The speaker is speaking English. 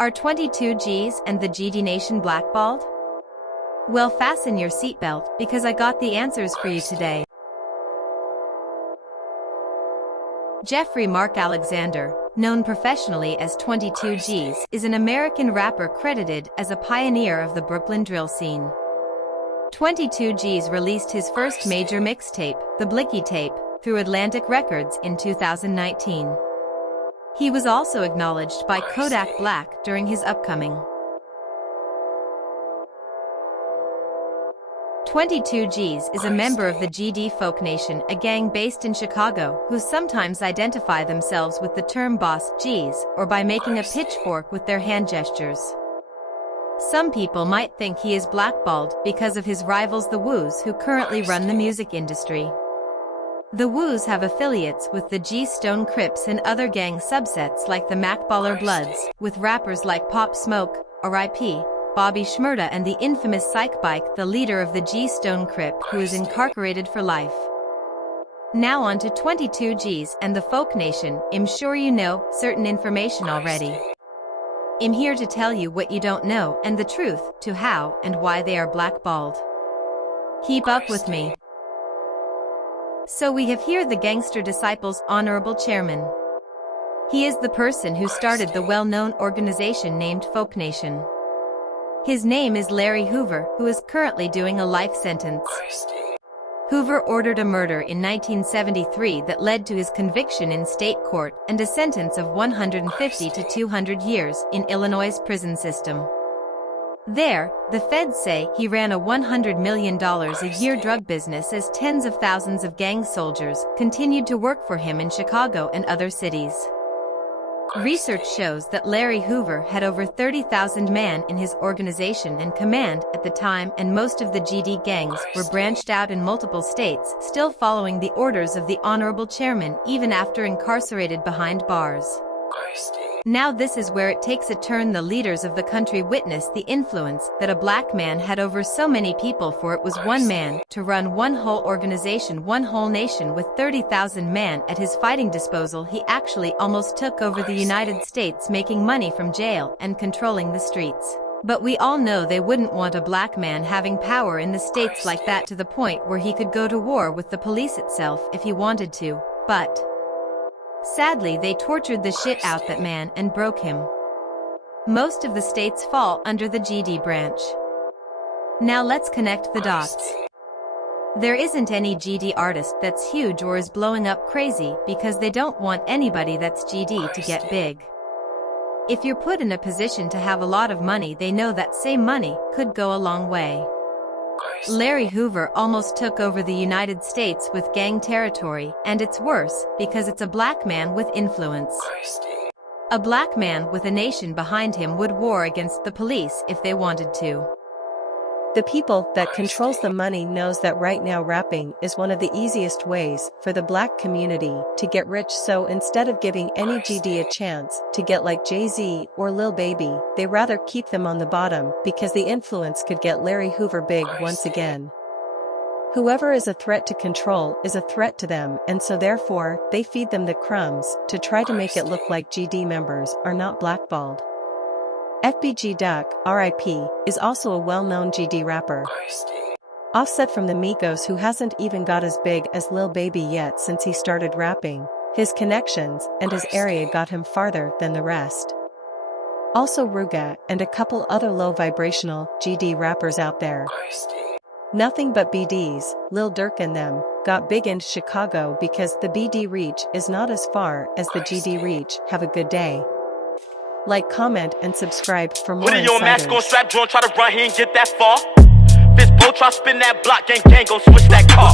Are 22 Gs and the GDNation blackballed? Well, fasten your seatbelt because I got the answers for you today. Jeffrey Mark Alexander, known professionally as 22 Gs, is an American rapper credited as a pioneer of the Brooklyn drill scene. 22 Gs released his first major mixtape, The Blicky Tape, through Atlantic Records in 2019. He was also acknowledged by Kodak Black during his upcoming 22 Gs is a member of the GD Folk Nation, a gang based in Chicago, who sometimes identify themselves with the term Boss Gs, or by making a pitchfork with their hand gestures. Some people might think he is blackballed because of his rivals the Woos, who currently run the music industry. The Woos have affiliates with the G-Stone Crips and other gang subsets like the BLACKBALLED Bloods, with rappers like Pop Smoke, R.I.P., Bobby Shmurda, and the infamous Psych Bike, the leader of the G-Stone Crip, who is incarcerated for life. Now on to 22 Gs and the Folk Nation. I'm sure you know certain information already. I'm here to tell you what you don't know and the truth to how and why they are blackballed. Keep up with me. So we have here the Gangster Disciples' honorable chairman. He is the person who started the well-known organization named Folk Nation. His name is Larry Hoover, who is currently doing a life sentence. Hoover ordered a murder in 1973 that led to his conviction in state court and a sentence of 150 to 200 years in Illinois' prison system. There, the feds say he ran a $100 million a year drug business as tens of thousands of gang soldiers continued to work for him in Chicago and other cities. Research shows that Larry Hoover had over 30,000 men in his organization and command at the time, and most of the GD gangs were branched out in multiple states, still following the orders of the honorable chairman even after incarcerated behind bars. Now this is where it takes a turn. The leaders of the country witnessed the influence that a black man had over so many people, for it was one man to run one whole organization, one whole nation with 30,000 men at his fighting disposal. He actually almost took over the United States, making money from jail and controlling the streets. But we all know they wouldn't want a black man having power in the states like that, to the point where he could go to war with the police itself if he wanted to. But sadly, they tortured the shit out that man and broke him. Most of the states fall under the GD branch. Now let's connect the dots. There isn't any GD artist that's huge or is blowing up crazy because they don't want anybody that's GD to get big. If you're put in a position to have a lot of money, they know that same money could go a long way. Larry Hoover almost took over the United States with gang territory, and it's worse because it's a black man with influence. A black man with a nation behind him would war against the police if they wanted to. The people that controls the money knows that right now rapping is one of the easiest ways for the black community to get rich, so instead of giving any GD a chance to get like Jay-Z or Lil Baby, they rather keep them on the bottom because the influence could get Larry Hoover big once again. Whoever is a threat to control is a threat to them, and so therefore they feed them the crumbs to try to make it look like GD members are not blackballed. FBG Duck, R.I.P., is also a well-known GD rapper. Offset from the Migos, who hasn't even got as big as Lil Baby yet since he started rapping. His connections and his area got him farther than the rest. Also Ruga and a couple other low-vibrational GD rappers out there. Nothing but BDs, Lil Durk and them, got big in Chicago because the BD reach is not as far as the GD reach. Have a good day. Like, comment, and subscribe for more insiders. Put in your mask on, strap joint, try to run here and get that far. Fist blow, try spin that block, gang, go switch that car.